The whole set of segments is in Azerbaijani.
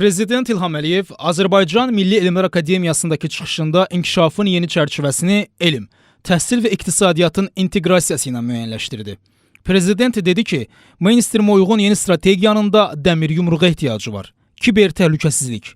Prezident İlham Əliyev Azərbaycan Milli Elmlər Akademiyasındakı çıxışında inkişafın yeni çərçivəsini elm, təhsil və iqtisadiyyatın inteqrasiyası ilə müəyyənləşdirdi. Prezident dedi ki, mainstreamə uyğun yeni strategiyanın da dəmir yumruğa ehtiyacı var. Kiber təhlükəsizlik.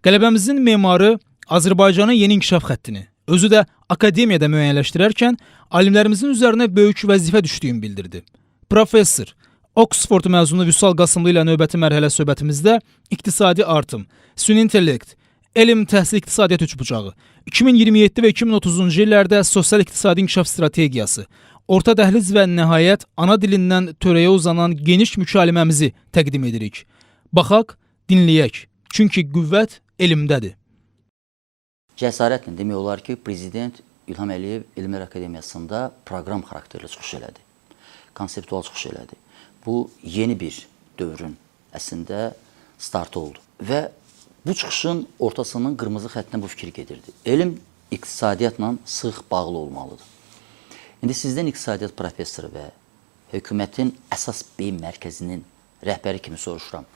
Qələbəmizin memarı Azərbaycanın yeni inkişaf xəttini, özü də akademiyada müəyyənləşdirərkən alimlərimizin üzərinə böyük vəzifə düşdüyünü bildirdi. Professor, Oxford məzunu Vüsal Qasımlı ilə növbəti mərhələ söhbətimizdə iqtisadi artım, süni intellekt, elm, təhsil, iqtisadiyyat üçbucağı, 2027 və 2030-cu illərdə sosial-iqtisadi inkişaf strategiyası, orta dəhliz və nəhayət ana dilindən törəyə uzanan geniş mükaliməmizi təqdim edirik. Baxaq, dinləyək. Çünki qüvvət elmdədir. Cəsarətlə demək olar ki, Prezident İlham Əliyev Elmlər Akademiyasında proqram xarakterli çıxış elədi. Konseptual çıxış elədi. Bu, yeni bir dövrün əslində startı oldu. Və bu çıxışın ortasının qırmızı xəttinə bu fikir gedirdi. Elm iqtisadiyyatla sıx bağlı olmalıdır. İndi sizdən iqtisadiyyat professoru və hökumətin əsas beyin mərkəzinin rəhbəri kimi soruşuram.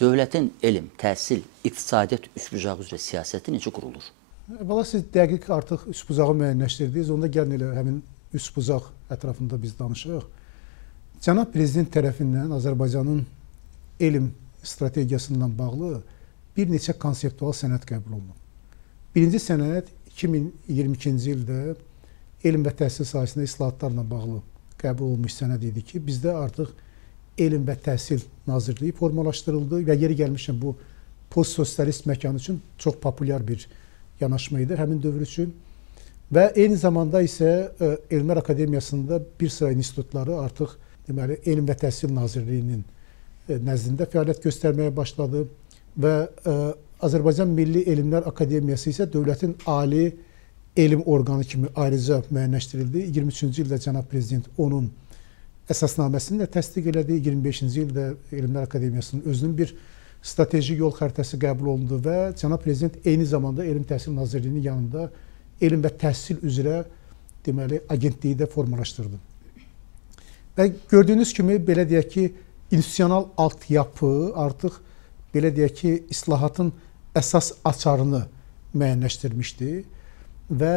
Dövlətin elm, təhsil, iqtisadiyyat üçbucağı üzrə siyasəti necə qurulur? Valla siz dəqiq artıq üçbucağı müəyyənləşdirdiniz. Onda gəlin elə həmin üçbucaq ətrafında biz danışırıq. Cənab Prezident tərəfindən Azərbaycanın elm strategiyasından bağlı bir neçə konseptual sənəd qəbul olunub. Birinci sənəd 2022-ci ildə elm və təhsil sahəsində islahatlarla bağlı qəbul olmuş sənəd idi ki, bizdə artıq Elm və Təhsil Nazirliyi formalaşdırıldı və yeri gəlmişkən bu post-sosialist məkan üçün çox populyar bir yanaşma idi həmin dövr üçün. Və eyni zamanda isə Elmlər Akademiyasında bir sıra institutları artıq deməli, Elm və Təhsil Nazirliyinin nəzdində fəaliyyət göstərməyə başladı və Azərbaycan Milli Elmlər Akademiyası isə dövlətin ali elm orqanı kimi ayrıca müəyyənləşdirildi. 23-cü ildə Cənab Prezident onun əsasnaməsini də təsdiq elədi. 25-ci ildə Elmlər Akademiyasının özünün bir strateji yol xəritəsi qəbul olundu və Cənab Prezident eyni zamanda Elm Təhsil Nazirliyinin yanında elm və təhsil üzrə deməli agentliyi də formalaşdırdı. Və gördüyünüz kimi belə deyək ki, institusional altyapı artıq belə deyək ki, islahatın əsas açarını müəyyənləşdirmişdi və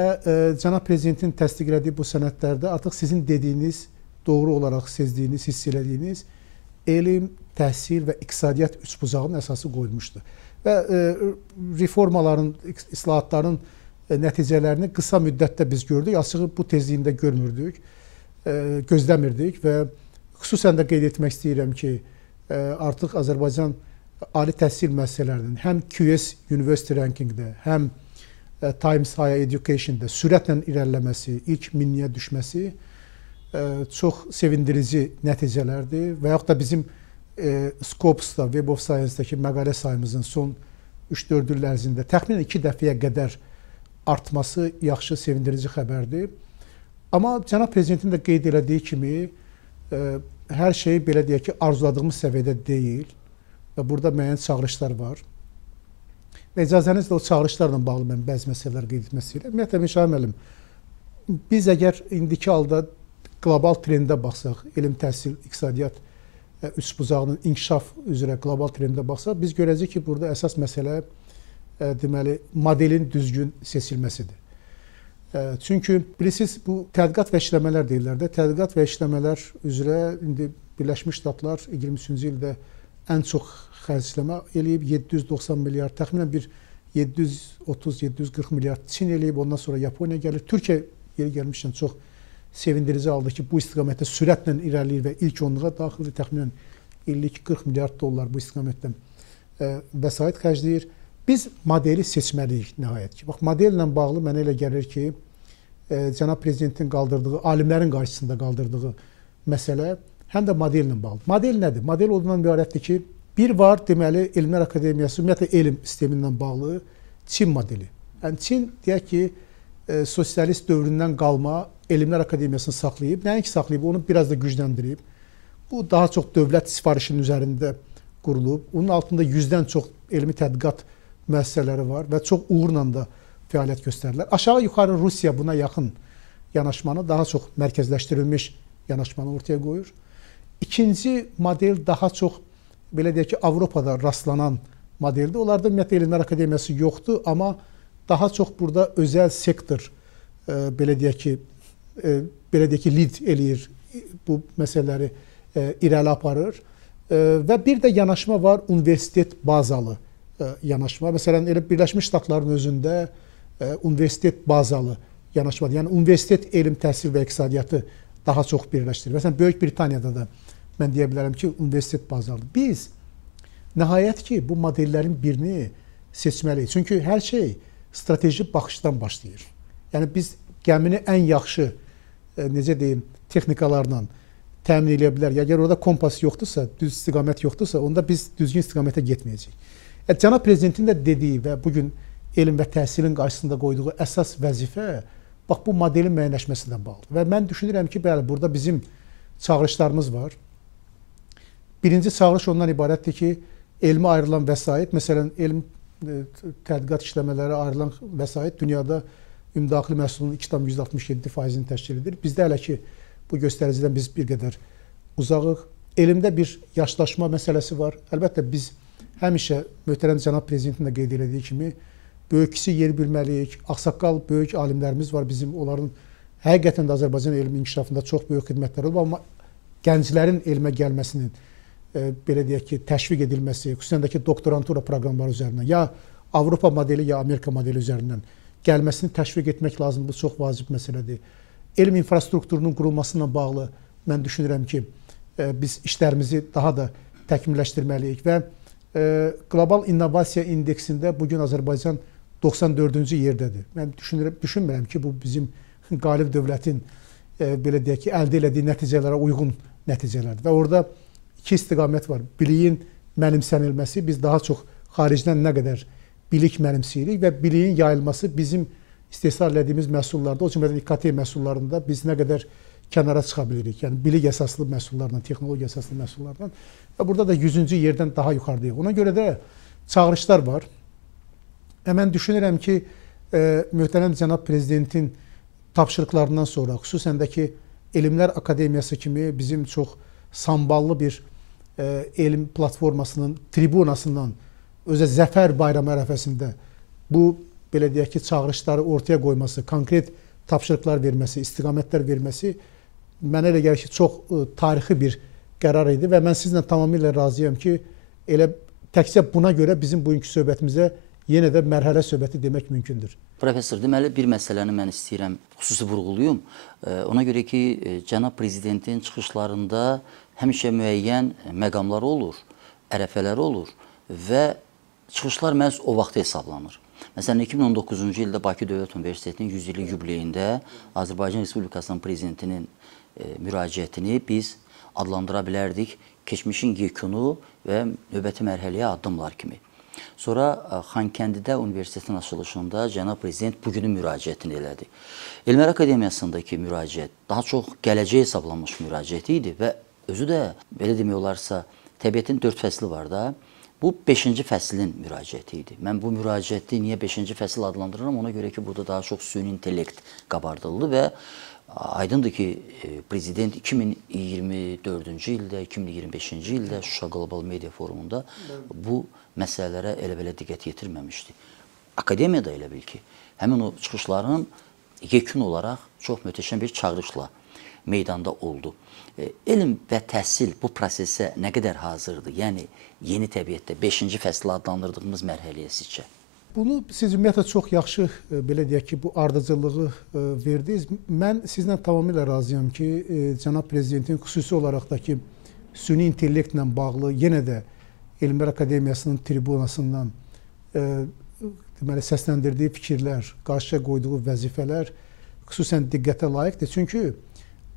Cənab Prezidentin təsdiq elədiyi bu sənədlərdə artıq sizin dediyiniz, doğru olaraq sezdiyiniz, hiss elədiyiniz elm, təhsil və iqtisadiyyat üçbucağının əsası qoyulmuşdu. Və reformaların, islahatların nəticələrini qısa müddətdə biz gördük. Açığı bu tezliyində görmürdük, gözləmirdik və xüsusən də qeyd etmək istəyirəm ki, artıq Azərbaycan ali təhsil müəssisələrinin həm QS University Rankingdə, həm Times Higher Education'da sürətlə irəliləməsi, ilk 1000-yə düşməsi çox sevindirici nəticələrdir və yaxud da bizim Scopus'da, Web of Science-dəki məqalə sayımızın son 3-4 il ərzində təxminən 2 dəfəyə qədər artması yaxşı, sevindirici xəbərdir. Amma Cənab Prezidentin də qeyd elədiyi kimi hər şey belə deyək ki, arzuladığımız səviyyədə deyil və burada müəyyən çağırışlar var. Və icazənizlə o çağırışlarla bağlı mən bəzi məsələlər qeyd etmək istəyirəm. Ümumiyyətlə, Müşahim müəllim, biz əgər indiki halda qlobal trendə baxsaq, elm, təhsil, iqtisadiyyat üçbucağının inkişaf üzrə qlobal trendə baxsaq, biz görəcəyik ki, burada əsas məsələ deməli, modelin düzgün seçilməsidir. Çünki bilirsiniz, bu tədqiqat və işləmələr deyirlər də, tədqiqat və işləmələr üzrə indi Birləşmiş Ştatlar 23-cü ildə ən çox xərcləmə eləyib, 790 milyard, təxminən bir 730-740 milyard Çin eləyib, ondan sonra Yaponiya gəlir. Türkiyə yeri gəlmişkən çox sevindirici aldı ki, bu istiqamətdə sürətlə irəliləyir və ilk onluğa daxildir. Təxminən 50-40 milyard dollar bu istiqamətdən vəsait xərcləyir. Biz modeli seçməliyik nəhayət ki. Bax, modellə bağlı mənə elə gəlir ki, Cənab Prezidentin qaldırdığı, alimlərin qarşısında qaldırdığı məsələ həm də modellə bağlı. Model nədir? Model olduğundan ibarətdir ki, bir var deməli Elmlər Akademiyası, ümumiyyətlə elm sistemindən bağlı Çin modeli. Yəni Çin deyək ki, sosialist dövründən qalma Elmlər Akademiyasını saxlayıb, nəinki saxlayıb, onu biraz da gücləndirib. Bu daha çox dövlət sifarişinin üzərində qurulub. Onun altında 100-dən çox elmi tədqiqat müəssisələri var və çox uğurla da fəaliyyət göstərirlər. Aşağı-yuxarı Rusiya buna yaxın yanaşmanı, daha çox mərkəzləşdirilmiş yanaşmanı ortaya qoyur. İkinci model daha çox belə deyək ki, Avropada rastlanan modeldir. Onlarda ümumiyyətlə Elmlər Akademiyası yoxdur, amma daha çox burada özəl sektor belə deyək ki, lead eləyir, bu məsələləri irəli aparır. Və bir də yanaşma var, universitet bazalı yanaşma. Məsələn, elə Birləşmiş Ştatların özündə universitet bazalı yanaşmadır. Yəni, universitet elm, təhsil və iqtisadiyyatı daha çox birləşdirir. Məsələn, Böyük Britaniyada da mən deyə bilərəm ki, universitet bazalıdır. Biz nəhayət ki, bu modellərin birini seçməliyik. Çünki hər şey strateji baxışdan başlayır. Yəni, biz gəmini ən yaxşı, necə deyim, texnikalarla təmin edə bilər. Əgər orada kompas yoxdursa, düz istiqamət yoxdursa, onda biz düzgün istiqamətə getməyəcəyik. Cənab Prezidentin də dediyi və bugün elm və təhsilin qarşısında qoyduğu əsas vəzifə bax bu modelin müəyyənləşməsindən bağlıdır. Və mən düşünürəm ki, bəli, burada bizim çağırışlarımız var. Birinci çağırış ondan ibarətdir ki, elmə ayrılan vəsait, məsələn, elm tədqiqat işləmələri ayrılan vəsait dünyada ümumdaxili məhsulun 2,67%-ni təşkil edir. Bizdə hələ ki, bu göstəricidən biz bir qədər uzağıq. Elmdə bir yaşlaşma məsələsi var. Əlbəttə, biz həmişə möhtərəm cənab prezidentin də qeyd elədiyi kimi böyükçisi yer bilməliyik. Ağsaqqal böyük alimlərimiz var bizim. Onların həqiqətən də Azərbaycan elmi inkişafında çox böyük xidmətləri olub. Amma gənclərin elmə gəlməsinin belə deyək ki, təşviq edilməsi, xüsusən də ki, doktorantura proqramları üzərindən, ya Avropa modeli, ya Amerika modeli üzərindən gəlməsini təşviq etmək lazımdır. Bu çox vacib məsələdir. Elm infrastrukturunun qurulmasına bağlı mən düşünürəm ki, biz işlərimizi daha da təkmilləşdirməliyik və qlobal innovasiya indeksində bugün Azərbaycan 94-cü yerdədir. Mən düşünmürəm ki, bu bizim qalib dövlətin belə deyək ki, əldə elədiyi nəticələrə uyğun nəticələrdir. Və orada iki istiqamət var. Biliyin mənimsənilməsi, biz daha çox xaricdən nə qədər bilik mənimsəyirik və biliyin yayılması bizim istehsal etdiyimiz məhsullarda, o cümlədən İKT məhsullarında biz nə qədər kənara çıxa bilirik. Yəni, bilik əsaslı məhsullarla, texnologiya əsaslı məhsullarla və burada da 100-cü yerdən daha yuxarıdayıq. Ona görə də çağırışlar var. Və mən düşünürəm ki, möhtərəm cənab prezidentin tapşırıqlarından sonra, xüsusən də ki, Elmlər Akademiyası kimi bizim çox samballı bir elm platformasının tribunasından özə zəfər bayramı ərəfəsində bu belə deyək ki, çağırışları ortaya qoyması, konkret tapşırıqlar verməsi, istiqamətlər verməsi mənə elə gəlir ki, çox tarixi bir qərar idi və mən sizlə tamamilə razıyam ki, elə təkcə buna görə bizim bugünkü söhbətimizə yenə də mərhələ söhbəti demək mümkündür. Professor, deməli bir məsələni mən istəyirəm xüsusi vurğulayım. Ona görə ki, cənab prezidentin çıxışlarında həmişə müəyyən məqamları olur, ərəfələri olur və çıxışlar məhz o vaxt hesablanır. Məsələn, 2019-cu ildə Bakı Dövlət Universitetinin 100 illik yubileyində Azərbaycan Respublikasının prezidentinin müraciətini biz adlandıra bilərdik keçmişin yekunu və növbəti mərhələyə addımlar kimi. Sonra Xankəndidə universitetin açılışında cənab prezident bugünün müraciətini elədi. Elmlər Akademiyasındakı müraciət daha çox gələcək hesablanmış müraciət idi və özü də, belə demək olarsa, təbiətin 4 fəsli var da, bu 5-ci fəslin müraciəti idi. Mən bu müraciəti niyə 5-ci fəsil adlandırıram? Ona görə ki, burada daha çox süni intellekt qabardıldı və aydındır ki, prezident 2024-cü ildə, 2025-ci ildə Şuşa Qlobal Media Forumunda bu məsələlərə elə-belə diqqət yetirməmişdi. Akademiya da elə bil ki, həmin o çıxışların yekun olaraq çox möhtəşəm bir çağırışla meydanda oldu. Elm və təhsil bu prosesə nə qədər hazırdır? Yəni, yeni təbiətdə 5-ci fəsli adlandırdığımız mərhələyə sizcə? Bunu siz ümumiyyətlə çox yaxşı, belə deyək ki, bu ardıcıllığı verdiniz. Mən sizlə tamamilə razıyam ki, cənab prezidentin xüsusi olaraq da ki, süni intellektlə bağlı yenə də Elmlər Akademiyasının tribunasından deməli, səsləndirdiyi fikirlər, qarşıya qoyduğu vəzifələr xüsusən diqqətə layiqdir. Çünki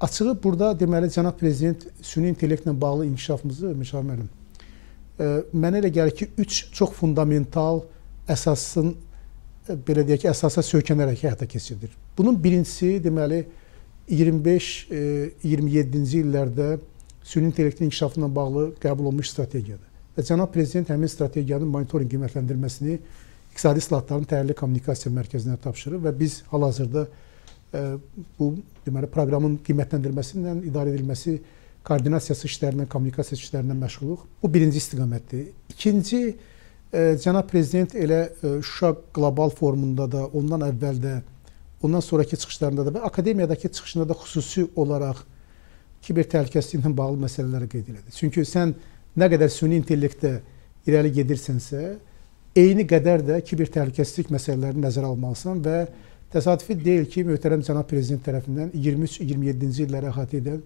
açığı burada deməli cənab prezident süni intellektlə bağlı inkişafımızı Müşavir müəllim, mənə elə gəlir ki, 3 çox fundamental əsasın belə deyək ki, əsasa söykənərək həyata keçirilir. Bunun birincisi deməli 25-27-ci illərdə süni intellektin inkişafına bağlı qəbul olunmuş strategiyadır. Və cənab prezident həmin strategiyanın monitorinq qiymətləndirməsini İqtisadi İslahatların Təhlili Kommunikasiya Mərkəzinə tapşırır və biz hal-hazırda bu deməli proqramın qiymətləndirməsindən idarə edilməsi, koordinasiyası işlərindən, kommunikasiya işlərindən məşğuluq. Bu birinci istiqamətdir. İkinci Cənab Prezident elə Şuşa qlobal forumunda da, ondan əvvəl də, ondan sonraki çıxışlarında da və akademiyadakı çıxışında da xüsusi olaraq kiber təhlükəsizliklə bağlı məsələləri qeyd elədi. Çünki sən nə qədər süni intellektdə irəli gedirsənsə, eyni qədər də kiber təhlükəsizlik məsələlərini nəzərə almalısan və təsadüfi deyil ki, möhtərəm cənab prezident tərəfindən 23-27-ci illəri əhatə edən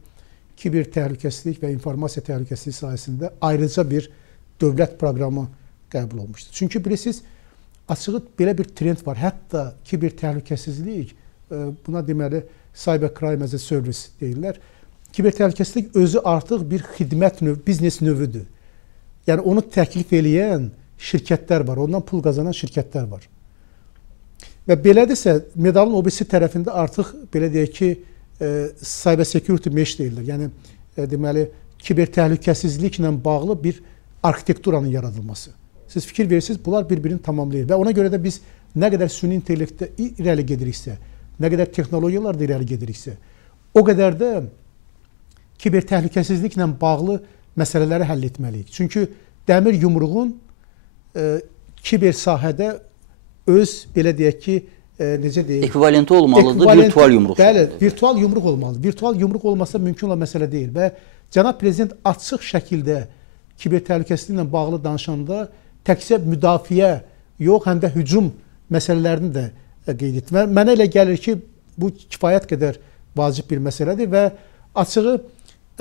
kiber təhlükəsizlik və informasiya təhlükəsizlik sahəsində ayrıca bir dövlət proqramı qəbul olmuşdur. Çünki bilirsiniz, açığı belə bir trend var. Hətta kiber təhlükəsizlik, buna deməli cyber crime as a service deyirlər. Kiber təhlükəsizlik özü artıq bir xidmət növü, biznes növüdür. Yəni onu təklif eləyən şirkətlər var, ondan pul qazanan şirkətlər var. Və belədirsə, medalın o birisi tərəfində artıq belə deyək ki, cyber security mesh deyirlər. Yəni deməli kiber təhlükəsizliklə bağlı bir arxitekturanın yaradılması. Siz fikir verirsiniz, bunlar bir-birini tamamlayır və ona görə də biz nə qədər süni intellektdə irəli gediriksə, nə qədər texnologiyalarda irəli gediriksə, o qədər də kiber təhlükəsizliklə bağlı məsələləri həll etməliyik. Çünki dəmir yumruğun kiber sahədə öz, belə deyək ki, necə deyək? Ekvivalenti olmalıdır, virtual yumruq. Bəli, virtual yumruq olmalıdır. Virtual yumruq olmasa mümkün olan məsələ deyil və cənab prezident açıq şəkildə kiber təhlükəsizliklə bağlı danışanda təkcə müdafiə yox, həm də hücum məsələlərini də qeyd etdi. Mənə elə gəlir ki, bu kifayət qədər vacib bir məsələdir və açığı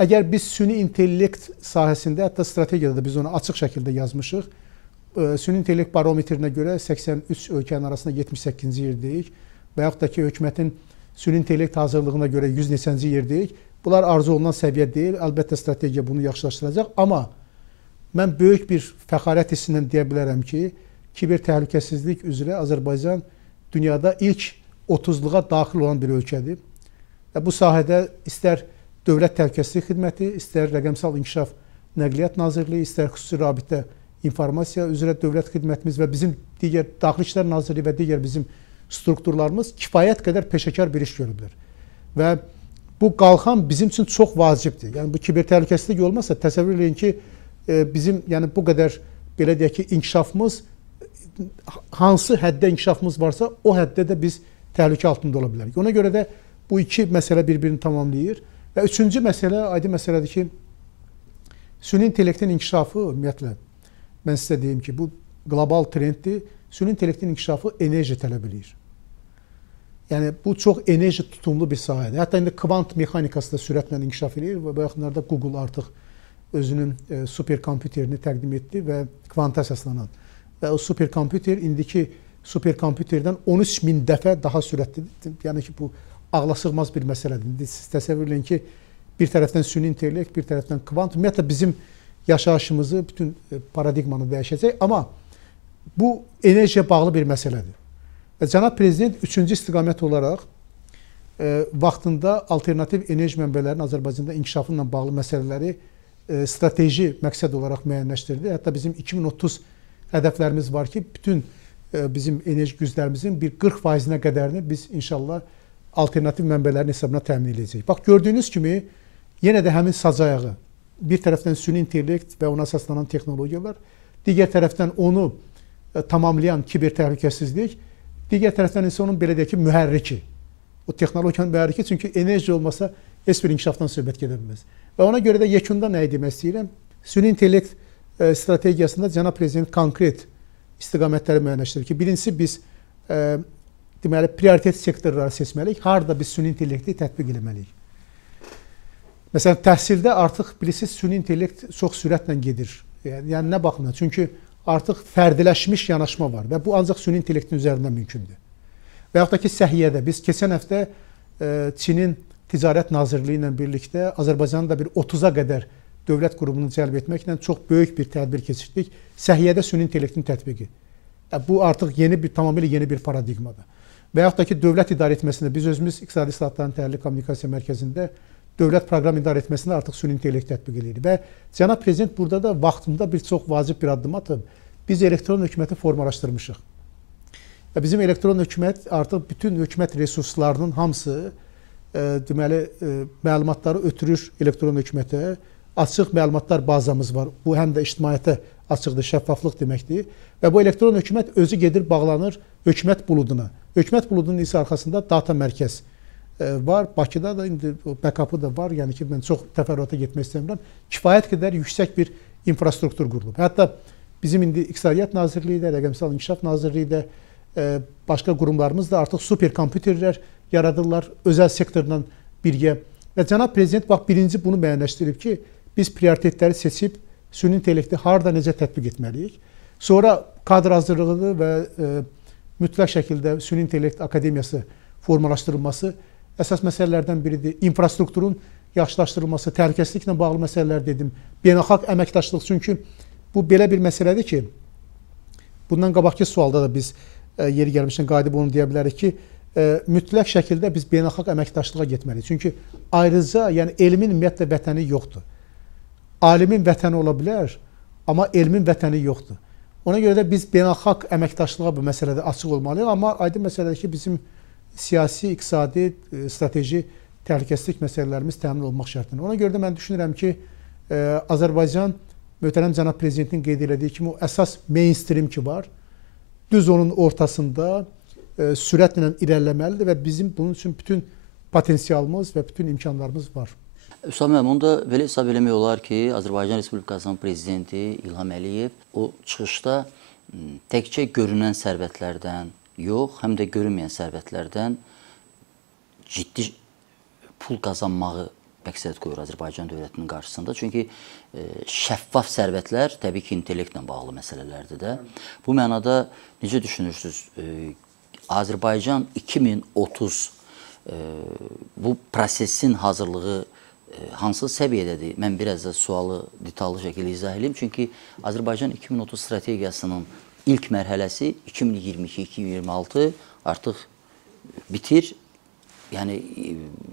əgər biz süni intellekt sahəsində, hətta strategiyada da biz onu açıq şəkildə yazmışıq, süni intellekt barometrinə görə 83 ölkənin arasında 78-ci yerdəyik və yaxud da ki, hökumətin süni intellekt hazırlığına görə 100 neçənci yerdəyik. Bunlar arzu olunan səviyyə deyil, əlbəttə strategiya bunu yaxşılaşdıracaq, amma mən böyük bir fəxarət hissindən deyə bilərəm ki, kiber təhlükəsizlik üzrə Azərbaycan dünyada ilk 30-luğa daxil olan bir ölkədir. Və bu sahədə istər Dövlət Təhlükəsizlik Xidməti, istər Rəqəmsal İnkişaf Nəqliyyat Nazirliyi, istər Xüsusi Rabitə İnformasiya üzrə Dövlət Xidmətimiz və bizim digər Daxili İşlər Nazirliyi və digər bizim strukturlarımız kifayət qədər peşəkar bir iş görüblər. Və bu qalxan bizim üçün çox vacibdir. Yəni bu kiber təhlükəsizlik olmasa təsəvvür edin ki, bizim yəni bu qədər belə deyək ki, inkişafımız hansı həddə inkişafımız varsa, o həddə də biz təhlükə altında ola bilərik. Ona görə də bu iki məsələ bir-birini tamamlayır. Və üçüncü məsələ, aydın məsələdir ki, süni intellektin inkişafı, ümumiyyətlə, mən sizə deyim ki, bu qlobal trenddir. Süni intellektin inkişafı enerji tələb edir. Yəni, bu çox enerji tutumlu bir sahədir. Hətta indi kvant mexanikası da sürətlə inkişaf edir və bu yaxınlarda Google artıq özünün superkompüterini təqdim etdi və kvanta əsaslanan. Və o superkompüter indiki superkompüterdən 13.000 dəfə daha sürətlidir. Yəni ki, bu ağlasığmaz bir məsələdir. Siz təsəvvür edin ki, bir tərəfdən süni intellekt, bir tərəfdən kvant. Ümumiyyətlə, bizim yaşayışımızı, bütün paradigmanı dəyişəcək. Amma bu enerjiyə bağlı bir məsələdir. Və cənab prezident üçüncü istiqamət olaraq vaxtında alternativ enerji mənbələrinin Azərbaycanda inkişafı ilə bağlı məsələləri strateji məqsəd olaraq müəyyənləşdirdi. Hətta bizim 2030 hədəflərimiz var ki, bütün bizim enerji güclərimizin bir 40%-nə qədərini biz inşallah alternativ mənbələrin hesabına təmin edəcəyik. Bax, gördüyünüz kimi, yenə də həmin sacayağı, bir tərəfdən süni intellekt və ona əsaslanan texnologiyalar, digər tərəfdən onu tamamlayan kiber təhlükəsizlik, digər tərəfdən isə onun belə deyək ki, mühərriki. O texnologiyanın mühərriki, çünki enerji olmasa heç bir inkişafdan söhbət gedə bilməz. Və ona görə də yekunda nəyi demək istəyirəm? Süni intellekt strategiyasında cənab prezident konkret istiqamətləri müəyyənləşdirir ki, birincisi biz deməli, prioritet sektorları seçməliyik, harada biz süni intellekti tətbiq eləməliyik. Məsələn, təhsildə artıq bilirsiniz, süni intellekt çox sürətlə gedir. Yəni, nə baxımdan? Çünki artıq fərdiləşmiş yanaşma var və bu ancaq süni intellektin üzərində mümkündür. Və yaxud da ki, səhiyyədə biz keçən həftə Çinin Ticarət Nazirliyi ilə birlikdə Azərbaycanın da bir 30-a qədər dövlət qurumunu cəlb etməklə çox böyük bir tədbir keçirdik. Səhiyyədə süni intellektin tətbiqi. Bu artıq tamamilə yeni bir paradigmadır. Və yaxud da ki, dövlət idarə etməsində biz özümüz İqtisadi İslahatların Təhlili Kommunikasiya Mərkəzində dövlət proqram idarə etməsində artıq süni intellekt tətbiq edirik. Və cənab prezident burada da vaxtında bir çox vacib bir addım atıb. Biz elektron hökuməti formalaşdırmışıq. Və bizim elektron hökumət artıq bütün hökumət resurslarının hamısı deməli, məlumatları ötürür elektron hökumətə. Açıq məlumatlar bazamız var. Bu həm də ictimaiyyətə açıqdır, şəffaflıq deməkdir. Və bu elektron hökumət özü gedir, bağlanır hökumət buluduna. Hökumət buludunun isə arxasında data mərkəz var. Bakıda da indi back-up'ı da var. Yəni ki, mən çox təfərrüata getmək istəmirəm. Kifayət qədər yüksək bir infrastruktur qurulub. Hətta bizim indi İqtisadiyyat Nazirliyi də, Rəqəmsal İnkişaf Nazirliyi də, başqa qurumlarımız da artıq superkompüterlər yaradırlar özəl sektorla birgə. Və cənab prezident bax birinci bunu müəyyənləşdirib ki, biz prioritetləri seçib süni intellekti harda necə tətbiq etməliyik. Sonra kadr hazırlığı və mütləq şəkildə süni intellekt akademiyası formalaşdırılması əsas məsələlərdən biridir. İnfrastrukturun yaxşılaşdırılması, təhlükəsizliklə bağlı məsələlər dedim. Beynəlxalq əməkdaşlıq, çünki bu belə bir məsələdir ki, bundan qabaqki sualda da biz yeri gəlmişdən qayıdıb onu deyə bilərik ki, mütləq şəkildə biz beynəlxalq əməkdaşlığa getməliyik. Çünki ayrıca, yəni elmin ümumiyyətlə vətəni yoxdur. Alimin vətəni ola bilər, amma elmin vətəni yoxdur. Ona görə də biz beynəlxalq əməkdaşlığa bu məsələdə açıq olmalıyıq, amma aydın məsələdir ki, bizim siyasi, iqtisadi, strateji təhlükəsizlik məsələlərimiz təmin olmaq şərtində. Ona görə də mən düşünürəm ki, Azərbaycan möhtərəm cənab prezidentin qeyd elədiyi kimi o əsas mainstream ki var, düz onun ortasında sürətlə irəliləməlidir və bizim bunun üçün bütün potensialımız və bütün imkanlarımız var. Üsam müəllim, onda belə hesab eləmək olar ki, Azərbaycan Respublikasının prezidenti İlham Əliyev o çıxışda təkcə görünən sərvətlərdən yox, həm də görünməyən sərvətlərdən ciddi pul qazanmağı məqsəd qoyur Azərbaycan dövlətinin qarşısında. Çünki şəffaf sərvətlər təbii ki, intellektlə bağlı məsələlərdir də. Bu mənada necə düşünürsünüz? Azərbaycan 2030 bu prosesin hazırlığı hansı səviyyədədir? Mən biraz da sualı detallı şəkildə izah edeyim. Çünki Azərbaycan 2030 strategiyasının ilk mərhələsi 2022-2026 artıq bitir, yəni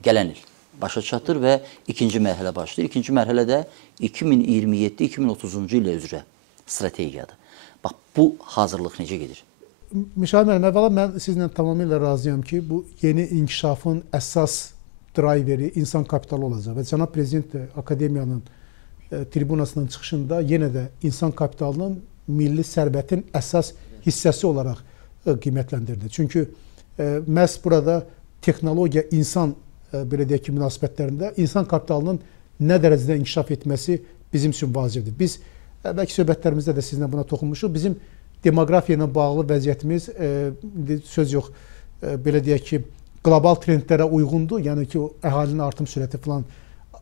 gələn il başa çatır və ikinci mərhələ başlayır. İkinci mərhələ də 2027-2030-cu ilə üzrə strategiyadır. Bax, bu hazırlıq necə gedir? Müşahid müəllim, əvvəla mən sizinlə tamamilə razıyam ki, bu yeni inkişafın əsas driveri insan kapitalı olacaq və cənab prezident də akademiyanın tribunasının çıxışında yenə də insan kapitalının milli sərvətin əsas hissəsi olaraq qiymətləndirildi. Çünki məhz burada texnologiya, insan belə deyək ki, münasibətlərində insan kapitalının nə dərəcədə inkişaf etməsi bizim üçün vacibdir. Biz əvvəlki söhbətlərimizdə də sizinlə buna toxunmuşuq. Bizim demografiya ilə bağlı vəziyyətimiz söz yox, belə deyək ki, qlobal trendlərə uyğundur. Yəni ki, əhalinin artım sürəti falan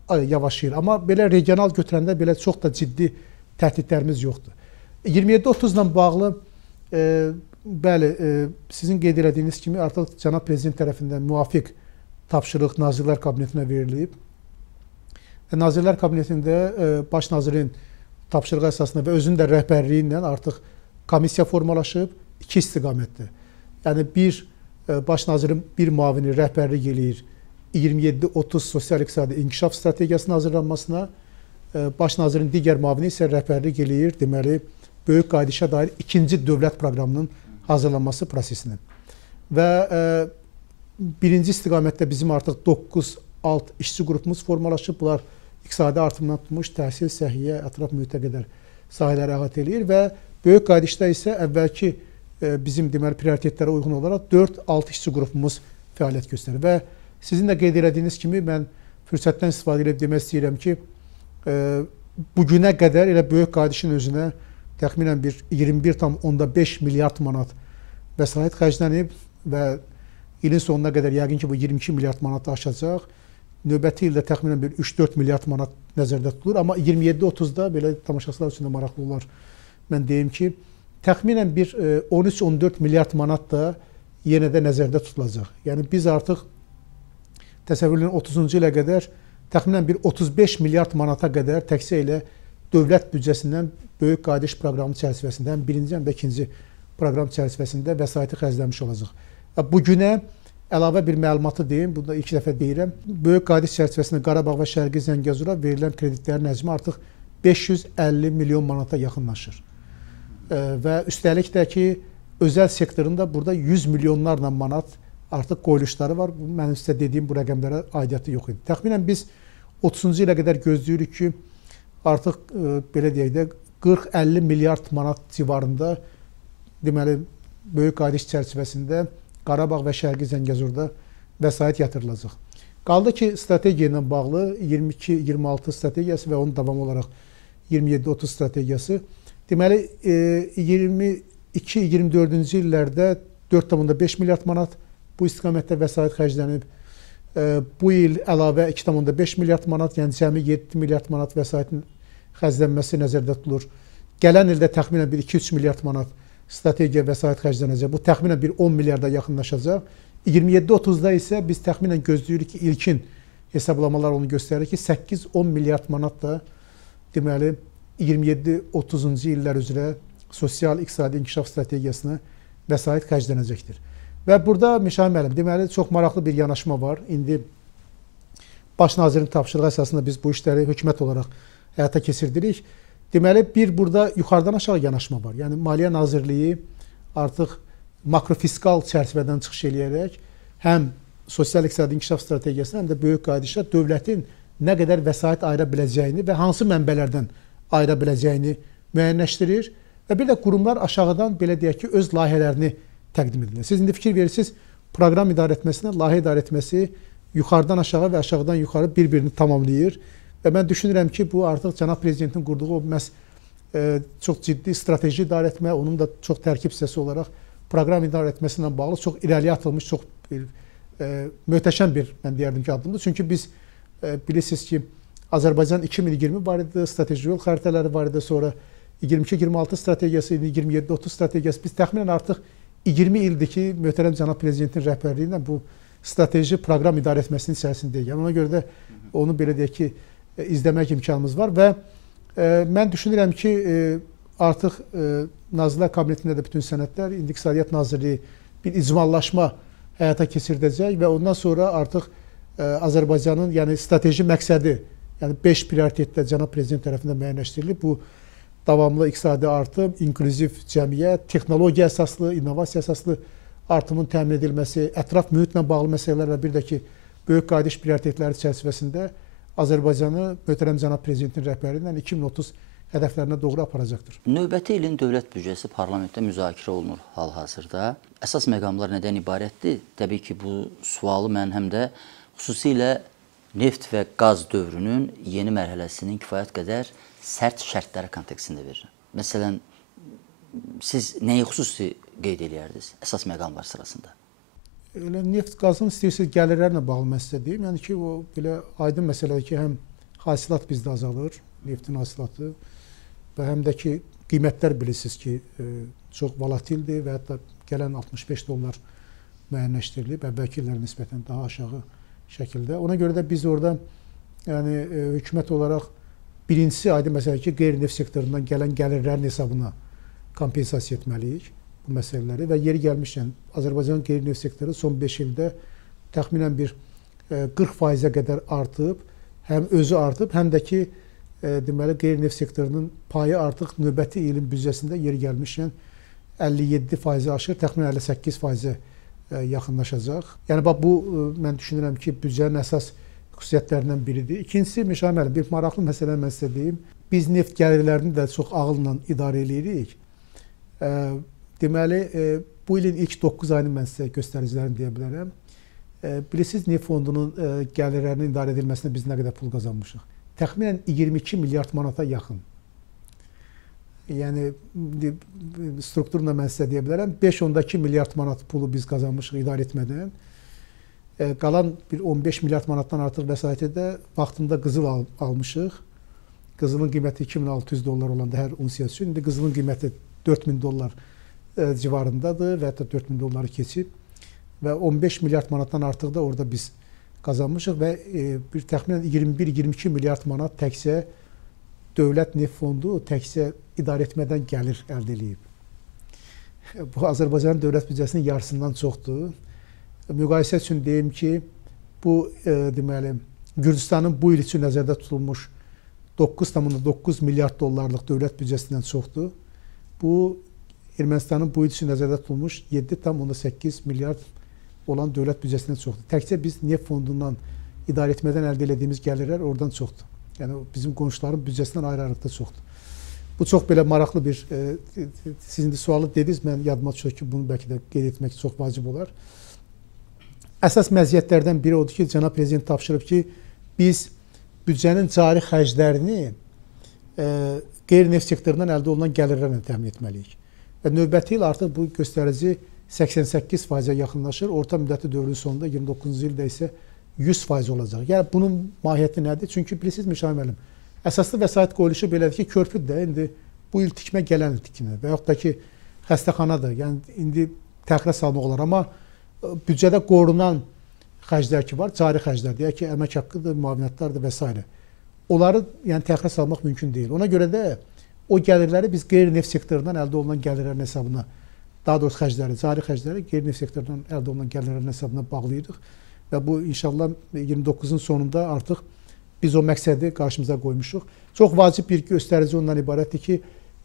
yavaşlayır. Amma belə regional götürəndə belə çox da ciddi təhdidlərimiz yoxdur. 27-30 ilə bağlı bəli, sizin qeyd etdiyiniz kimi artıq cənab prezident tərəfindən müvafiq tapşırıq Nazirlər Kabinetinə verilib. Nazirlər Kabinetində baş nazirin tapşırığı əsasında və özünün də rəhbərliyi ilə artıq komissiya formalaşıb iki istiqamətdə. Yəni bir baş nazirin bir müavini rəhbərlik eləyir 27-30 sosial-iqtisadi inkişaf strategiyasının hazırlanmasına, baş nazirin digər müavini isə rəhbərlik eləyir, deməli, böyük qaydışa dair ikinci dövlət proqramının hazırlanması prosesinin. Və birinci istiqamətdə bizim artıq 9 alt işçi qrupumuz formalaşıb. Bunlar iqtisadi artımdan tutmuş, təhsil, səhiyyə, ətraf mühitə qədər sahələri əhatə eləyir və böyük qaydışda isə əvvəlki bizim deməli prioritetlərə uyğun olaraq 4-6 işçi qrupumuz fəaliyyət göstərir. Və sizin də qeyd etdiyiniz kimi mən fürsətdən istifadə edib demək istəyirəm ki, bugünə qədər elə böyük qaydışın özünə təxminən bir 21,5 milyard manat vəsait xərclənib və ilin sonuna qədər yəqin ki, bu 22 milyard manatı aşacaq. Növbəti ildə təxminən bir 3-4 milyard manat nəzərdə tutulur. Amma 27-30-da belə tamaşaçılar üçün də maraqlı olar. Mən deyim ki, təxminən bir 13-14 milyard manat da yenə də nəzərdə tutulacaq. Yəni biz artıq təsəvvürlərin 30-cu ilə qədər təxminən bir 35 milyard manata qədər təkcə ilə dövlət büdcəsindən böyük qayıdış proqramı çərçivəsində həm birinci, həm də ikinci proqram çərçivəsində vəsaiti xərclənmiş olacaq. Bu günə əlavə bir məlumatı deyim, bunu da ilk dəfə deyirəm. Böyük qayıdış çərçivəsində Qarabağ və Şərqi Zəngəzura verilən kreditlərin həcmi artıq 550 milyon manata yaxınlaşır. Və üstəlik də ki, özəl sektorunda burada 100 milyonlarla manat artıq qoyuluşları var. Mənim sizə dediyim bu rəqəmlərə aidiyyəti yox idi. Təxminən biz 30-cu ilə qədər gözləyirik ki, artıq belə deyək də 40-50 milyard manat civarında deməli böyük qayıdış çərçivəsində Qarabağ və Şərqi Zəngəzurda vəsait yatırılacaq. Qaldı ki, strategiya ilə bağlı 22-26 strategiyası və onun davamı olaraq 27-30 strategiyası. Deməli, 22-24-cü illərdə 4,5 milyard manat bu istiqamətdə vəsait xərclənib. Bu il əlavə 2,5 milyard manat, yəni cəmi 7 milyard manat vəsaitin xərclənməsi nəzərdə tutulur. Gələn ildə təxminən bir 2-3 milyard manat strategiya vəsait xərclənəcək. Bu təxminən bir 10 milyarda yaxınlaşacaq. 27-30-da isə biz təxminən gözləyirik ki, ilkin hesablamalar onu göstərir ki, 8-10 milyard manat da deməli 27-30-cu illər üzrə sosial-iqtisadi inkişaf strategiyasına vəsait xərclənəcəkdir. Və burada Mişahin müəllim, deməli çox maraqlı bir yanaşma var. İndi Baş nazirin tapşırığı əsasında biz bu işləri hökumət olaraq həyata keçirdirik. Deməli, bir burada yuxarıdan aşağı yanaşma var. Yəni Maliyyə Nazirliyi artıq makrofiskal çərçivədən çıxış eləyərək həm sosial-iqtisadi inkişaf strategiyasına, həm də böyük qayıdışa dövlətin nə qədər vəsait ayıra biləcəyini və hansı mənbələrdən ayıra biləcəyini müəyyənləşdirir və bir də qurumlar aşağıdan belə deyək ki, öz layihələrini təqdim edirlər. Siz indi fikir verirsiniz, proqram idarə etməsinə, layihə idarə etməsi yuxarıdan aşağı və aşağıdan yuxarı bir-birini tamamlayır və mən düşünürəm ki, bu artıq cənab prezidentin qurduğu o məhz çox ciddi strateji idarə etmə, onun da çox tərkib hissəsi olaraq proqram idarə etməsindən bağlı çox irəliyə atılmış, çox möhtəşəm bir, mən deyərdim ki, addımdır. Çünki biz bilirsiniz ki, Azərbaycan 2020 var idi, strateji yol xəritələri var idi, sonra 22-26 strategiyası, 27-30 strategiyası. Biz təxminən artıq 20 ildir ki, möhtərəm cənab prezidentin rəhbərliyi ilə bu strateji proqram idarə etməsinin içərisindəyik. Yəni ona görə də onu belə deyək ki, izləmək imkanımız var və mən düşünürəm ki, artıq Nazirlər Kabinetində də bütün sənədlər, İndi İqtisadiyyat Nazirliyi bir icmallaşma həyata keçirdəcək və ondan sonra artıq Azərbaycanın yəni strateji məqsədi, yəni 5 prioritetdə cənab prezident tərəfindən müəyyənləşdirilib. Bu davamlı iqtisadi artım, inklüziv cəmiyyət, texnologiya əsaslı, innovasiya əsaslı artımın təmin edilməsi, ətraf mühitlə bağlı məsələlər və bir də ki, böyük qayıdış prioritetləri çərçivəsində Azərbaycanı möhtərəm cənab prezidentin rəhbərliyi ilə 2030 hədəflərinə doğru aparacaqdır. Növbəti ilin dövlət büdcəsi parlamentdə müzakirə olunur hal-hazırda. Əsas məqamlar nədən ibarətdir? Təbii ki, bu sualı mən həm də xüsusilə neft və qaz dövrünün yeni mərhələsinin kifayət qədər sərt şərtləri kontekstində verirəm. Məsələn, siz nəyi xüsusi qeyd edərdiniz əsas məqamlar sırasında? Elə neft, qazın istəyirsiniz gəlirlərlə bağlı məsələ deyim. Yəni ki, o belə aydın məsələdir ki, həm hasilat bizdə azalır, neftin hasilatı və həm də ki, qiymətlər bilirsiniz ki, çox volatildir və hətta gələn 65 dollar müəyyənləşdirilib, əvvəlki illərə nisbətən daha aşağı şəkildə. Ona görə də biz orada yəni hökumət olaraq birincisi aydın məsələ ki, qeyri-neft sektorundan gələn gəlirlərin hesabına kompensasiya etməliyik bu məsələləri və yeri gəlmişkən Azərbaycan qeyri-neft sektoru son 5 ildə təxminən bir 40%-ə qədər artıb, həm özü artıb, həm də ki, deməli qeyri-neft sektorunun payı artıq növbəti ilin büdcəsində yeri gəlmişkən 57% aşır, təxminən 58%-ə yaxınlaşacaq. Yəni bax bu mən düşünürəm ki, büdcənin əsas xüsusiyyətlərindən biridir. İkincisi, Mişahin müəllim, bir maraqlı məsələ mən sizə deyim. Biz neft gəlirlərini də çox ağılla idarə edirik. Deməli, bu ilin ilk 9 ayını mən sizə göstəricilərini deyə bilərəm. Bilirsiniz, neft fondunun gəlirlərinin idarə edilməsində biz nə qədər pul qazanmışıq? Təxminən 22 milyard manata yaxın. Yəni, strukturla mən sizə deyə bilərəm, 5-12 milyard manat pulu biz qazanmışıq idarə etmədən. Qalan bir 15 milyard manatdan artıq vəsaiti də vaxtında qızıl almışıq. Qızılın qiyməti 2600 dollar olanda hər unsiya üçün, indi qızılın qiyməti 4000 dollar civarındadır və hətta 4000 dolları keçib və 15 milyard manatdan artıq da orada biz qazanmışıq və bir təxminən 21-22 milyard manat təkcə dövlət neft fondu təkcə idarə etmədən gəlir əldə edib. Bu Azərbaycanın dövlət büdcəsinin yarısından çoxdur. Müqayisə üçün deyim ki, bu deməli Gürcüstanın bu il üçün nəzərdə tutulmuş 9,9 milyard dollarlıq dövlət büdcəsindən çoxdur. Bu Ermənistanın bu il üçün nəzərdə tutulmuş 7,8 milyard olan dövlət büdcəsindən çoxdur. Təkcə biz neft fondundan idarə etmədən əldə etdiyimiz gəlirlər oradan çoxdur. Yəni bizim qonşuların büdcəsindən ayrı-ayrılıqda çoxdur. Bu çox belə maraqlı bir siz indi sualı dediniz, mən yadıma düşür ki, bunu bəlkə də qeyd etmək çox vacib olar. Əsas məziyyətlərdən biri odur ki, cənab prezident tapşırıb ki, biz büdcənin cari xərclərini qeyri-neft sektorundan əldə olunan gəlirlərlə təmin etməliyik. Və növbəti il artıq bu göstərici 88%-ə yaxınlaşır. Orta müddətli dövrün sonunda 29-cu ildə isə 100% olacaq. Yəni bunun mahiyyəti nədir? Çünki bilirsiniz Mişar müəllim, əsaslı vəsait qoyuluşu belədir ki, körpüdür də indi bu il tikmə gələn il tikinir və yaxud da ki, xəstəxanadır. Yəni indi təxirə salmaq olar, amma büdcədə qorunan xərclər ki var, cari xərclər, deyək ki, əmək haqqıdır, müavinətlərdir və s. Onları yəni təxirə salmaq mümkün deyil. Ona görə də o gəlirləri biz qeyri-neft sektorundan əldə olunan gəlirlərin hesabına, daha doğrusu xərcləri, cari xərcləri qeyri-neft sektorundan əldə olunan gəlirlərin hesabına bağlayırıq. Və bu inşallah 29-un sonunda artıq biz o məqsədi qarşımıza qoymuşuq. Çox vacib bir göstərici ondan ibarətdir ki,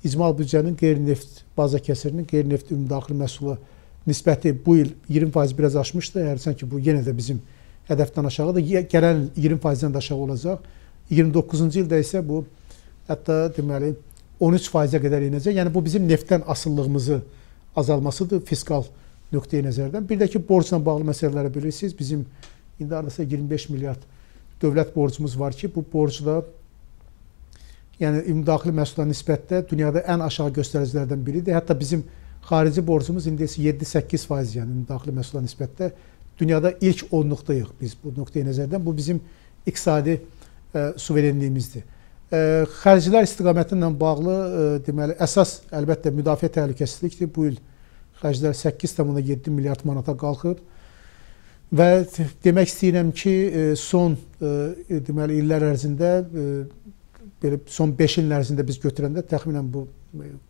icmal büdcənin qeyri-neft baza kəsirinin qeyri-neft ümumdaxili məhsula nisbəti bu il 20% biraz aşmışdı. Hərçənd ki, bu yenə də bizim hədəfdən aşağıdır. Gələn 20%-dən də aşağı olacaq. 29-cu ildə isə bu hətta deməli 13%-ə qədər inəcək. Yəni bu bizim neftdən asıllığımızı azalmasıdır fiskal nöqteyi nəzərdən. Bir də ki, borcla bağlı məsələləri bilirsiniz. Bizim indi hardasa 25 milyard dövlət borcumuz var ki, bu borcda yəni ümumdaxili məhsula nisbətdə dünyada ən aşağı göstəricilərdən biridir. Hətta bizim xarici borcumuz indi 7-8%, yəni ümumdaxili məhsula nisbətdə dünyada ilk 10-luqdayıq biz bu nöqteyi nəzərdən. Bu bizim iqtisadi suverenliyimizdir. Xərclər istiqamətindən bağlı deməli əsas əlbəttə müdafiə təhlükəsizlikdir. Bu il xərclər 8,7 milyard manata qalxıb və demək istəyirəm ki, son deməli illər ərzində belə son 5 il ərzində biz götürəndə təxminən bu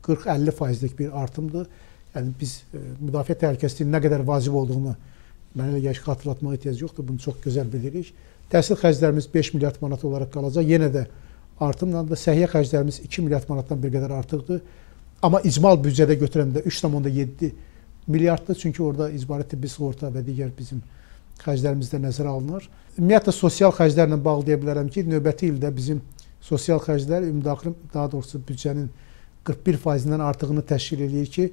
40-50%lik bir artımdır. Yəni biz müdafiə təhlükəsizliyinin nə qədər vacib olduğunu mənə elə gəlir ki, xatırlatmağa ehtiyac yoxdur. Bunu çox gözəl bilirik. Təhsil xərclərimiz 5 milyard manat olaraq qalacaq. Yenə də artımla da səhiyyə xərclərimiz 2 milyard manatdan bir qədər artıqdır. Amma icmal büdcədə götürəndə 3,7 milyarddır. Çünki orada icbari tibbi sığorta və digər bizim xərclərimiz də nəzərə alınır. Ümumiyyətlə sosial xərclərlə bağlı deyə bilərəm ki, növbəti ildə bizim sosial xərclər ümumdaxili, daha doğrusu büdcənin 41%-dən artığını təşkil edir ki,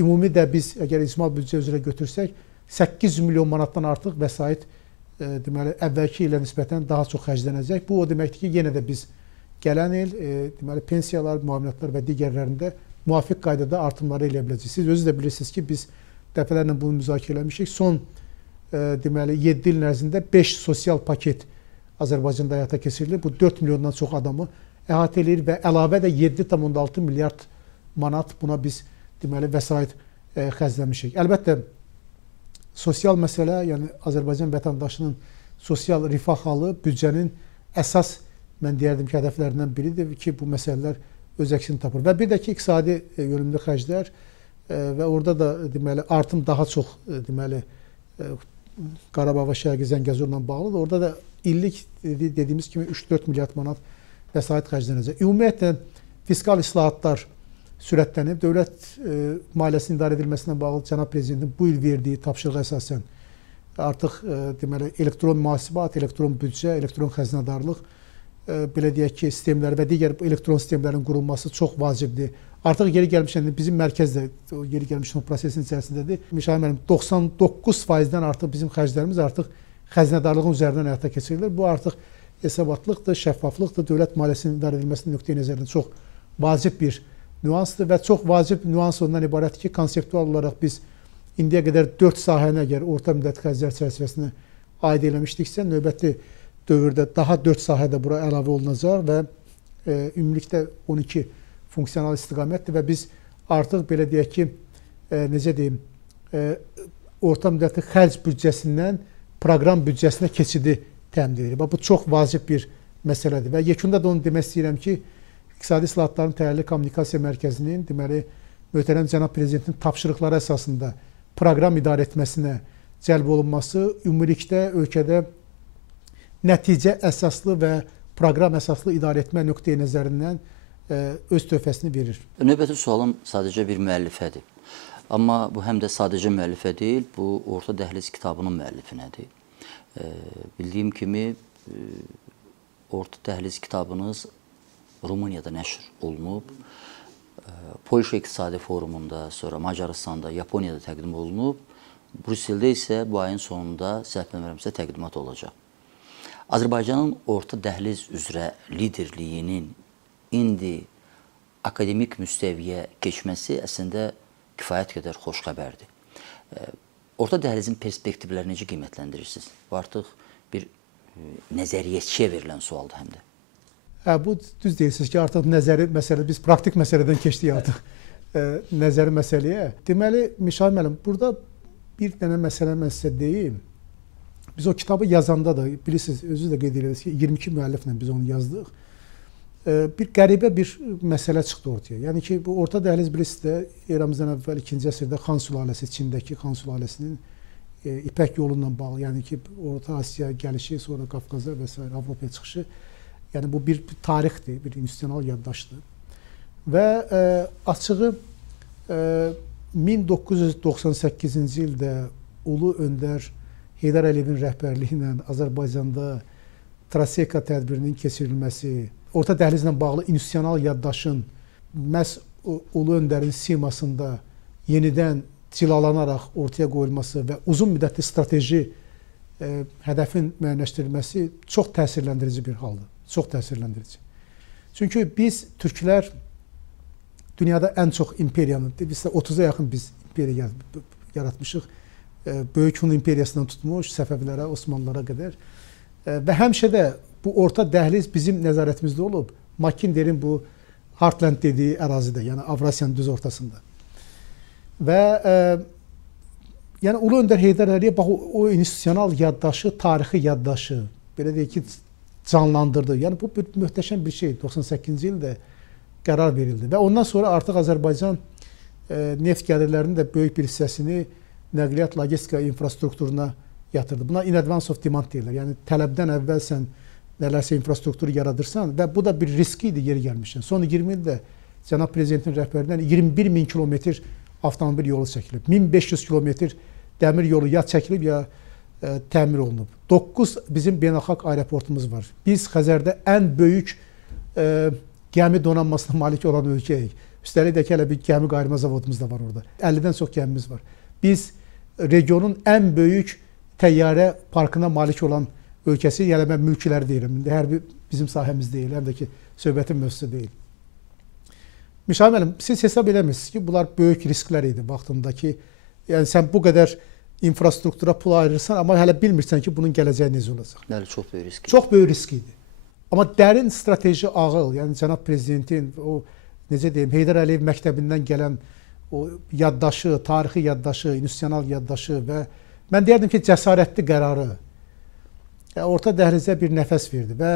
ümumi də biz əgər icmal büdcə üzrə götürsək 800 milyon manatdan artıq vəsait deməli əvvəlki ilə nisbətən daha çox xərclənəcək. Bu o deməkdir ki, yenə də biz gələn il deməli pensiyalar, müavinətlər və digərlərində müvafiq qaydada artımları eləyə biləcəyik. Siz özünüz də bilirsiniz ki, biz dəfələrlə bunu müzakirə eləmişik. Son deməli 7 ilin ərzində 5 sosial paket Azərbaycanda həyata keçirilir. Bu 4 milyondan çox adamı əhatə edir və əlavə də 7,6 milyard manat buna biz deməli vəsait xərcləmişik. Əlbəttə sosial məsələ, yəni Azərbaycan vətəndaşının sosial rifah halı büdcənin əsas, mən deyərdim ki, hədəflərindən biridir ki, bu məsələlər öz əksini tapır. Və bir də ki, iqtisadi yönümlü xərclər və orada da deməli artım daha çox deməli Qarabağ və Şərqi Zəngəzurla bağlıdır. Orada da illik dediyimiz kimi 3-4 milyard manat vəsait xərclənəcək. Ümumiyyətlə fiskal islahatlar sürətlənib. Dövlət maliyyəsinin idarə edilməsinə bağlı cənab prezidentin bu il verdiyi tapşırığa əsasən artıq deməli elektron mühasibat, elektron büdcə, elektron xəzinədarlıq belə deyək ki, sistemləri və digər elektron sistemlərin qurulması çox vacibdir. Artıq yeri gəlmişən bizim mərkəz də yeri gəlmişən o prosesin içərisindədir. Mişar müəllim 99%-dən artıq bizim xərclərimiz artıq xəzinədarlığın üzərindən həyata keçirilir. Bu artıq hesabatlıqdır, şəffaflıqdır, dövlət maliyyəsinin idarə edilməsinin nöqteyi nəzərindən çox vacib bir nüansdır və çox vacib nüans ondan ibarətdir ki, konseptual olaraq biz indiyə qədər 4 sahəni əgər orta müddət xərclər çərçivəsinə aid eləmişdiksə, növbəti dövrdə daha 4 sahədə bura əlavə olunacaq və ümumilikdə 12 funksional istiqamətdir və biz artıq belə deyək ki, necə deyim, orta müddətli xərc büdcəsindən proqram büdcəsinə keçidi təmin edilir. Bu çox vacib bir məsələdir və yekunda da onu demək istəyirəm ki, İqtisadi İslahatların Təhlili Kommunikasiya Mərkəzinin deməli möhtərəm cənab prezidentin tapşırıqları əsasında proqram idarə etməsinə cəlb olunması ümumilikdə ölkədə nəticə əsaslı və proqram əsaslı idarə etmə nöqteyi nəzərindən öz töhfəsini verir. Növbəti sualım sadəcə bir müəllifədir. Amma bu həm də sadəcə müəllifə deyil, bu Orta Dəhliz kitabının müəllifinədir. Bildiyim kimi Orta Dəhliz kitabınız Rumuniyada nəşr olunub Polşa İqtisadi Forumunda, sonra Macaristanda, Yaponiyada təqdim olunub. Brüsseldə isə bu ayın sonunda səhv eləmirəmsə təqdimat olacaq. Azərbaycanın orta dəhliz üzrə liderliyinin indi akademik müstəviyə keçməsi əslində kifayət qədər xoş xəbərdir. Orta dəhlizin perspektivlərini necə qiymətləndirirsiniz? Bu artıq bir nəzəriyyəçiyə verilən sualdır həm də. Bu düz deyirsiniz ki, artıq nəzəri məsələ, biz praktik məsələdən keçdik artıq nəzəri məsələyə. Deməli, Mişar müəllim, burada bir dənə məsələ mən sizə deyim. Biz o kitabı yazanda da, bilirsiniz, özünüz də qeyd edirsiniz ki, 22 müəlliflə biz onu yazdıq. Bir qəribə bir məsələ çıxdı ortaya. Yəni ki, bu orta dəhliz bilirsiniz də, eramızdan əvvəl 2-ci əsrdə Xan sülaləsi, Çindəki Xan sülaləsinin İpək yolundan bağlı, yəni ki, Orta Asiya gəlişi, sonra Qafqaza və s. Avropaya çıxışı, yəni bu bir tarixdir, bir institusional yaddaşdır. Və açığı 1998-ci ildə Ulu Öndər Heydər Əliyevin rəhbərliyi ilə Azərbaycanda Traseka tədbirinin keçirilməsi, orta dəhlizlə bağlı institusional yaddaşın məhz Ulu Öndərin simasında yenidən cilalanaraq ortaya qoyulması və uzun müddətli strateji hədəfin müəyyənləşdirilməsi çox təsirləndirici bir haldır. Çox təsirləndirici. Çünki biz türklər dünyada ən çox imperiyanı, biz 30-a yaxın biz imperiya yaratmışıq. Böyük Hun imperiyasından tutmuş, Səfəvilərə, Osmanlılara qədər. Və həmişə də bu orta dəhliz bizim nəzarətimizdə olub. Makinderin bu Heartland dediyi ərazidə, yəni Avrasiyanın düz ortasında. Və yəni Ulu Öndər Heydər Əliyev bax o institusional yaddaşı, tarixi yaddaşı belə deyək ki, canlandırdı. Yəni bu bir möhtəşəm bir şey. 98-ci ildə qərar verildi və ondan sonra artıq Azərbaycan neft gəlirlərinin də böyük bir hissəsini nəqliyyat, logistika infrastrukturuna yatırdı. Buna in advance of demand deyirlər. Yəni tələbdən əvvəl sən nələrsə infrastrukturu yaradırsan və bu da bir riski idi yeri gəlmişdən. Son 20 ildə cənab prezidentin rəhbərindən 21 min kilometr avtomobil yolu çəkilib. 1500 kilometr dəmir yolu ya çəkilib, ya təmir olunub. 9 bizim beynəlxalq aeroportumuz var. Biz Xəzərdə ən böyük gəmi donanmasına malik olan ölkəyik. Üstəlik də ki, hələ bir gəmi qayırma zavodumuz da var orada. 50-dən çox gəmimiz var. Biz regionun ən böyük təyyarə parkına malik olan ölkəsi, yəni mən mülkləri deyirəm. Hər bir bizim sahəmiz deyil, həm də ki, söhbətin mövzusu deyil. Mişar müəllim, siz hesab edəmirsiniz ki, bunlar böyük risklər idi vaxtındakı. Yəni sən bu qədər infrastruktura pul ayırırsan, amma hələ bilmirsən ki, bunun gələcəyi necə olacaq. Bəli, çox böyük risk. Çox böyük risk idi. Amma dərin strateji ağıl, yəni cənab prezidentin o necə deyim, Heydər Əliyev məktəbindən gələn o yaddaşı, tarixi yaddaşı, institusional yaddaşı və mən deyərdim ki, cəsarətli qərarı orta dəhlizə bir nəfəs verdi və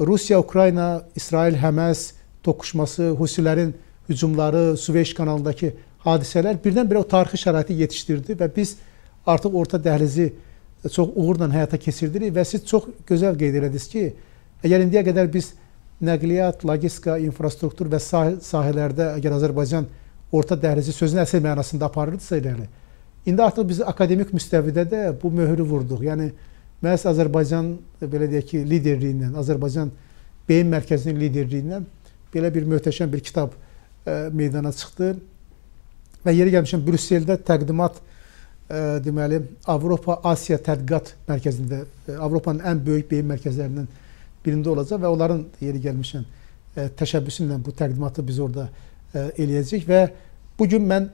Rusiya, Ukrayna, İsrail, Həməs toqquşması, Husilərin hücumları, Süveyş kanalındakı hadisələr birdən-birə o tarixi şəraiti yetişdirdi və biz artıq orta dəhlizi çox uğurla həyata keçirdirik və siz çox gözəl qeyd ediniz ki, əgər indiyə qədər biz nəqliyyat, logistika, infrastruktur və sahələrdə əgər Azərbaycan orta dəhlizi sözün əsl mənasında aparırdısa irəli, indi artıq biz akademik müstəvidə də bu möhürü vurduq. Yəni, məhz Azərbaycan, belə deyək ki, liderliyindən, Azərbaycan beyin mərkəzinin liderliyindən belə bir möhtəşəm bir kitab meydana çıxdı. Və yeri gəlmişəm, Brüsseldə təqdimat, deməli, Avropa-Asiya Tədqiqat Mərkəzində, Avropanın ən böyük beyin mərkəzlərindən birində olacaq və onların yeri gəlmişəm təşəbbüsü ilə bu təqdimatı biz orada eləyəcək və bugün mən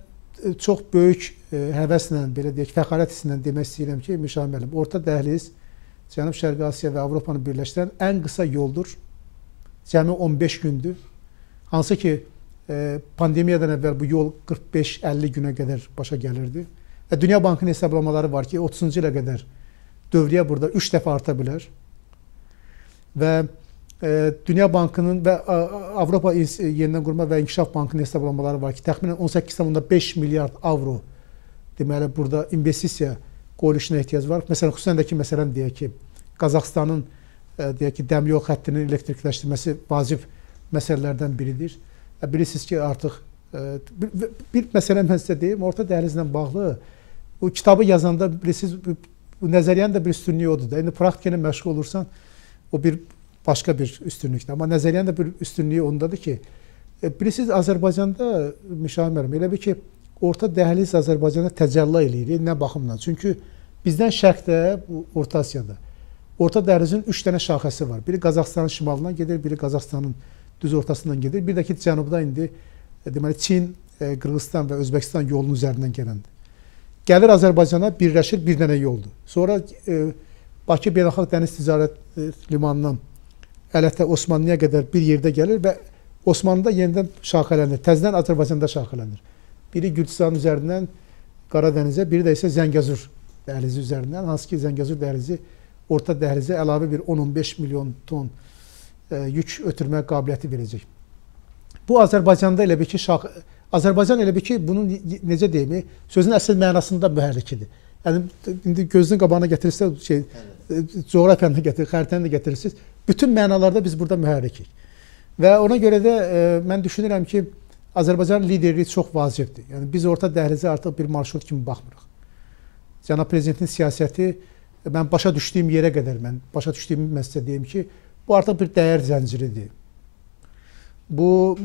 çox böyük həvəslə, belə deyək, fəxarət hissi ilə demək istəyirəm ki, Mişar müəllim, orta dəhliz Cənub-Şərqi Asiya və Avropanı birləşdirən ən qısa yoldur. Cəmi 15 gündür. Hansı ki, pandemiyadan əvvəl bu yol 45-50 günə qədər başa gəlirdi. Və Dünya Bankının hesablamaları var ki, 30-cu ilə qədər dövriyyə burada 3 dəfə arta bilər. Və Dünya Bankının və Avropa Yenidən Qurma və İnkişaf Bankının hesablamaları var ki, təxminən 18,5 milyard avro deməli, burada investisiya qoyuluşuna ehtiyac var. Məsələn, xüsusən də ki, məsələn, deyək ki, Qazaxıstanın deyək ki, dəmir yol xəttinin elektrikləşdirməsi vacib məsələlərdən biridir. Bilirsiniz ki, artıq bir məsələ mən sizə deyim, orta dəhlizlə bağlı o kitabı yazanda bilirsiniz, bu nəzəriyyənin də bir üstünlüyü odur da. İndi praktikə ilə məşğul olursan, o bir başqa bir üstünlükdür. Amma nəzəriyyənin də bir üstünlüyü ondadır ki, Bilirsiniz, Azərbaycanda Müşahid müəllim, elə bir ki, orta dəhliz Azərbaycanda təcəlli eləyir. Nə baxımdan? Çünki bizdən şərqdə, Orta Asiyada, orta dəhlizin 3 dənə şaxəsi var. Biri Qazaxıstanın şimalından gedir, biri Qazaxıstanın düz ortasından gedir. Bir də ki, cənubda indi deməli Çin, Qırğızstan və Özbəkistan yolunun üzərindən gələndir. Gəlir Azərbaycana, birləşir, bir dənə yoldur. Sonra Bakı Beynəlxalq Dəniz Ticarət Limanından Ələtə, Osmanlıya qədər bir yerdə gəlir və Osmanlıda yenidən şaxələnir. Təzədən Azərbaycanda şaxələnir. Biri Gürcistan üzərindən Qaradənizə, biri də isə Zəngəzur dəhlizi üzərindən. Hansı ki, Zəngəzur dəhlizi orta dəhlizə əlavə bir 10-15 milyon ton yük ötürmə qabiliyyəti verəcək. Bu Azərbaycanda elə bir ki, Azərbaycan elə bir ki, bunun necə deyim, sözün əsl mənasında mühərrikidir. Yəni, indi gözünün qabağına gətirirsiniz, coğrafiyanı gətirir, xəritəni də getirirsiniz. Bütün mənalarda biz burada mühərrikik. Və ona görə də mən düşünürəm ki, Azərbaycan liderliyi çox vacibdir. Yəni, biz orta dəhlizə artıq bir marşrut kimi baxmırıq. Cənab Prezidentin siyasəti, mən başa düşdüyüm yerə qədər, başa düşdüyüm məsələ deyim ki, bu artıq bir dəyər zənciridir. Bu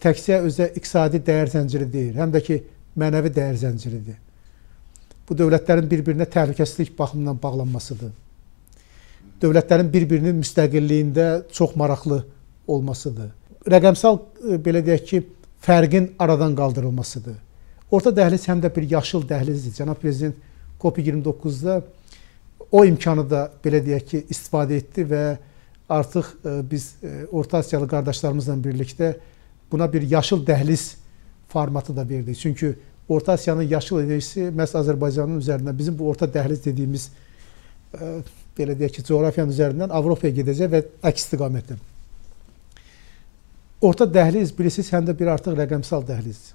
təkcə özə iqtisadi dəyər zənciri deyil, həm də ki, mənəvi dəyər zənciridir. Bu dövlətlərin bir-birinə təhlükəsizlik baxımından bağlanmasıdır. Dövlətlərin bir-birinin müstəqilliyində çox maraqlı olmasıdır. Rəqəmsal, belə deyək ki, fərqin aradan qaldırılmasıdır. Orta dəhliz həm də bir yaşıl dəhlizdir. Cənab Prezident COP29-da o imkanı da, belə deyək ki, istifadə etdi və artıq biz Orta Asiyalı qardaşlarımızla birlikdə buna bir yaşıl dəhliz formatı da verdik. Çünki Orta Asiyanın yaşıl enerjisi məhz Azərbaycanın üzərindən, bizim bu orta dəhliz dediyimiz, belə deyək ki, coğrafiyanın üzərindən Avropaya gedəcək və əks istiqamətdə. Orta dəhliz, bilirsiniz, həm də bir artıq rəqəmsal dəhlizdir.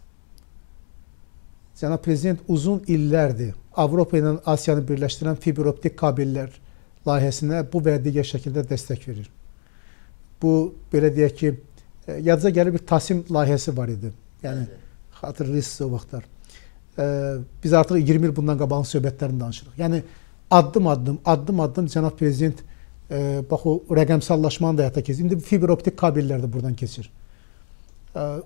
Cənab Prezident uzun illərdir Avropa ilə Asiyanı birləşdirən fiberoptik kabellər layihəsinə bu və digər şəkildə dəstək verir. Bu, belə deyək ki, yadınıza gəlir bir TASIM layihəsi var idi. Yəni, xatırlayırsınız o vaxtlar. Biz artıq 20 il bundan qabağın söhbətlərini danışırıq. Yəni, addım-addım Cənab Prezident bax, o rəqəmsallaşmanı da həyata keçir. İndi fiberoptik kabellər də buradan keçir.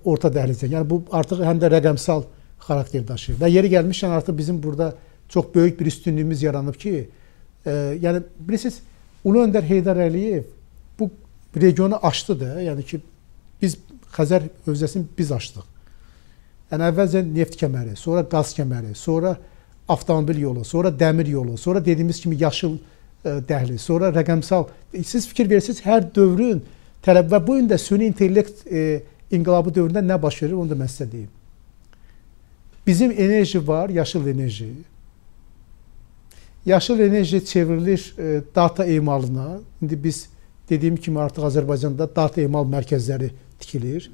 Orta dəhlizə. Yəni, bu artıq həm də rəqəmsal xarakter daşıyır. Və yeri gəlmişkən artıq bizim burada çox böyük bir üstünlüyümüz yaranıb ki, yəni, bilirsiniz, Ulu Öndər Heydər Əliyev bu regionu açdı da, yəni ki, biz Xəzər hövzəsini biz açdıq. Yəni, əvvəlcə neft kəməri, sonra qaz kəməri, sonra avtomobil yolu, sonra dəmir yolu, sonra dediyimiz kimi yaşıl dəhliz, sonra rəqəmsal. Siz fikir verirsiniz, hər dövrün tələb və bu gün də süni intellekt inqilabı dövründə nə baş verir, onu da mən sizə deyim. Bizim enerji var, yaşıl enerji. Yaşıl enerji çevrilir data emalına. İndi biz dediyim kimi artıq Azərbaycanda data emal mərkəzləri tikilir.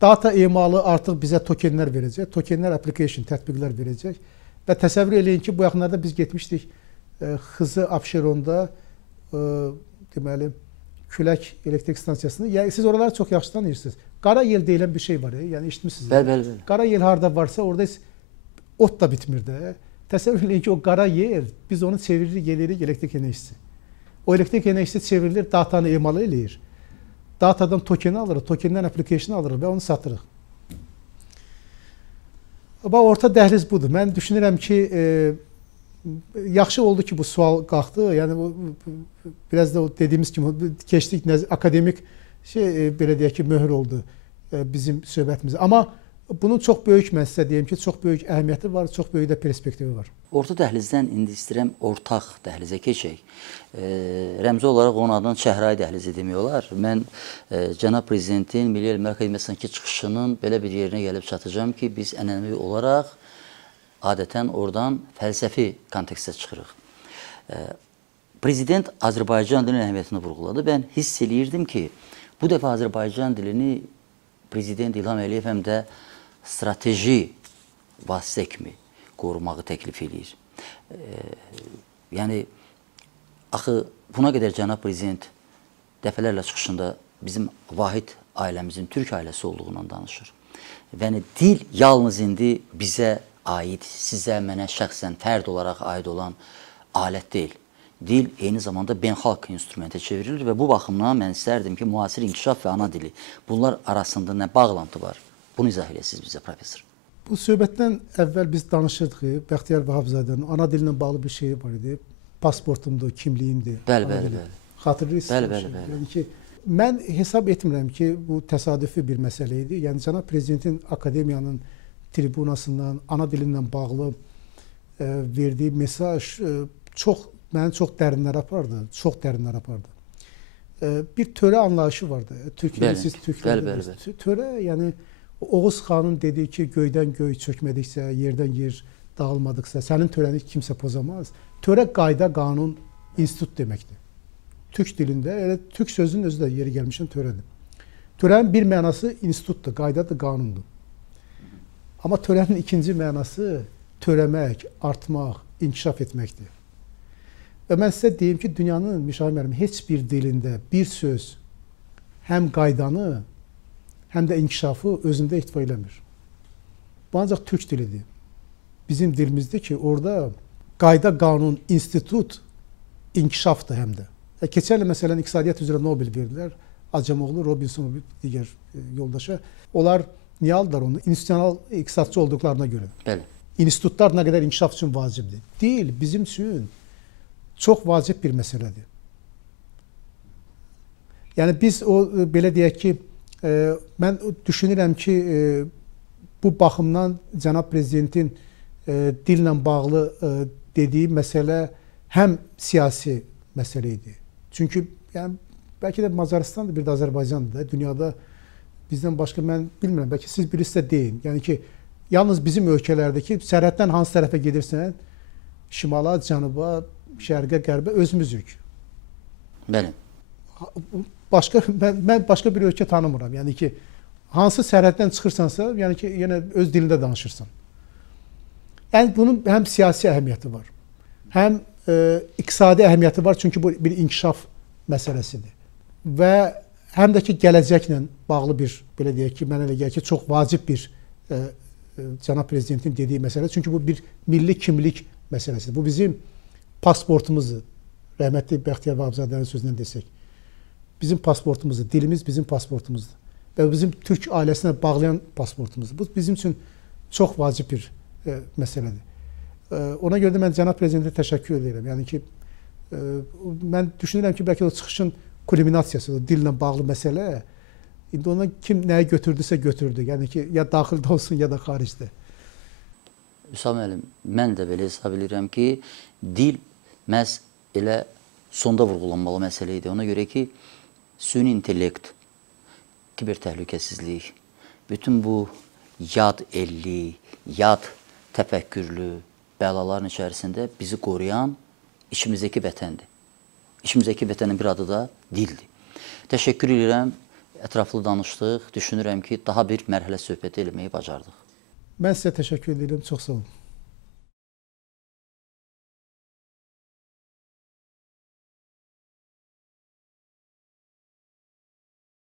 Data emalı artıq bizə tokenlər verəcək. Tokenlər application, tətbiqlər verəcək. Və təsəvvür eləyin ki, bu yaxınlarda biz getmişdik Xızı Abşeronda deməli, külək elektrik stansiyasını. Yəni, siz oraları çox yaxşı tanıyırsınız. Qara yel deyilən bir şey var, yəni eşitmişsiniz. Bəli. Qara yel harada varsa orada ot da bitmir də. Təsəvvür edin ki, o qara yer, biz onu çeviririk, gelirik elektrik enerjisi. O elektrik enerjisi çevrilir, datanı emal eləyir. Datadan tokeni alırıq, tokenden application alırıq və onu satırıq. Bax, orta dəhliz budur. Mən düşünürəm ki, yaxşı oldu ki, bu sual qalxdı. Yəni, biraz da dediyimiz kimi, keçdik, akademik belə deyək ki, möhür oldu bizim söhbətimizə. Amma bunun çox böyük, mən sizə deyim ki, çox böyük əhəmiyyəti var, çox böyük də perspektivi var. Orta dəhlizdən indi istəyirəm ortaq dəhlizə keçək. Rəmzi olaraq onun adını Çəhrayı dəhlizi demək olar. Mən Cənab Prezidentin Milli Elmlər Akademiyasındakı çıxışının belə bir yerinə gəlib çatacağım ki, biz ənənəvi olaraq adətən oradan fəlsəfi kontekstə çıxırıq. Prezident Azərbaycan dilinin əhəmiyyətini vurğuladı. Mən hiss eləyirdim ki, bu dəfə Azərbaycan dilini Prezident İlham Əliyev həm də strateji vasitə kimi qorumağı təklif edir. Yəni, axı buna qədər Cənab Prezident dəfələrlə çıxışında bizim vahid ailəmizin Türk ailəsi olduğundan danışır. Və dil yalnız indi bizə aid, sizə, mənə şəxsən, fərd olaraq aid olan alət deyil. dil eyni zamanda beynəlxalq instrumentə çevrilir və bu baxımdan mən istərdim ki, müasir inkişaf və ana dili bunlar arasında nə bağlantı var? Bunu izah edəsiniz bizə, professor. Bu söhbətdən əvvəl biz danışırdıq. Bəxtiyar Vahabzadənin ana dillə bağlı bir şey var idi. Pasportumdur, kimliyimdir. Bəli. Xatırlayırsınız? Bəli. Yəni ki, mən hesab etmirəm ki, bu təsadüfi bir məsələ idi. Yəni cənab prezidentin akademiyanın tribunasından ana dilinlə bağlı verdiyi mesaj məni çox dərinlərə apardı. Çox dərinlərə apardı. Bir törə anlayışı vardı. Türkləri siz Türkləri. Törə, yəni Oğuz xanın dediyi ki, göydən göy çökmədiksə, yerdən yer dağılmadıqsa, sənin törəni kimsə pozamaz. Törə qayda, qanun, institut deməkdir. Türk dilində, elə Türk sözünün özü də yeri gəlmişən törədir. Törənin bir mənası institutdur, qaydadır, qanundur. Amma törənin ikinci mənası törəmək, artmaq, inkişaf etməkdir. Və mən sizə deyim ki, dünyanın müşahid heç bir dilində bir söz həm qaydanı, həm də inkişafı özündə ihtiva eləmir. Bu ancaq Türk dilidir. Bizim dilimizdir ki, orada qayda, qanun, institut, inkişafdır həm də. Keçən il məsələn iqtisadiyyat üzrə Nobel verdilər. Acemoğlu, Robinson və digər yoldaşa. Onlar niyə aldılar onu? İnstitusional iqtisadçı olduqlarına görə. Bəli. İnstitutlar nə qədər inkişaf üçün vacibdir? Deyil, bizim üçün çox vacib bir məsələdir. Yəni biz o belə deyək ki, mən düşünürəm ki, bu baxımdan cənab prezidentin dillə bağlı dediyi məsələ həm siyasi məsələ idi. Çünki yəni, bəlkə də Macarıstan da bir də Azərbaycandır da. Dünyada bizdən başqa mən bilmirəm, bəlkə siz bilirsiniz də deyin. Yəni ki, yalnız bizim ölkələrdəki sərhəddən hansı tərəfə gedirsən, şimala, cənuba, şərqə, qərbə özümüzük. Bəli. Mən başqa bir ölkə tanımıram. Yəni ki, hansı sərhəddən çıxırsansa, yəni ki, yenə öz dilində danışırsan. Yəni bunun həm siyasi əhəmiyyəti var, həm iqtisadi əhəmiyyəti var, çünki bu bir inkişaf məsələsidir. Və həm də ki, gələcəklə bağlı bir, belə deyək ki, mənə elə gəlir ki, çox vacib bir cənab prezidentin dediyi məsələ. Çünki bu bir milli kimlik məsələsidir. Bu bizim pasportumuzdur. Rəhmətli Bəxtiyar Vahabzadənin sözündən desək. Bizim pasportumuzdur, dilimiz bizim pasportumuzdur. Və bizim Türk ailəsinə bağlayan pasportumuzdur. Bu bizim üçün çox vacib bir məsələdir. Ona görə də mən cənab prezidentə təşəkkür edirəm. Yəni ki, mən düşünürəm ki, bəlkə o çıxışın kulminasiyası, dillə bağlı məsələ, indi ondan kim nəyi götürdüsə götürdü. Yəni ki, ya daxildə olsun, ya da xaricdə. Hüsam müəllim, mən də belə hesab edirəm ki, dil məhz elə sonda vurğulanmalı məsələ idi. Ona görə ki, süni intellekt, kiber təhlükəsizlik, bütün bu yad elli, yad təfəkkürlü bəlaların içərisində bizi qoruyan içimizdəki vətəndir. İçimizdəki vətənin bir adı da dildir. Təşəkkür edirəm, ətraflı danışdıq. Düşünürəm ki, daha bir mərhələ söhbəti eləməyi bacardıq. Mən sizə təşəkkür edirəm, çox sağ olun.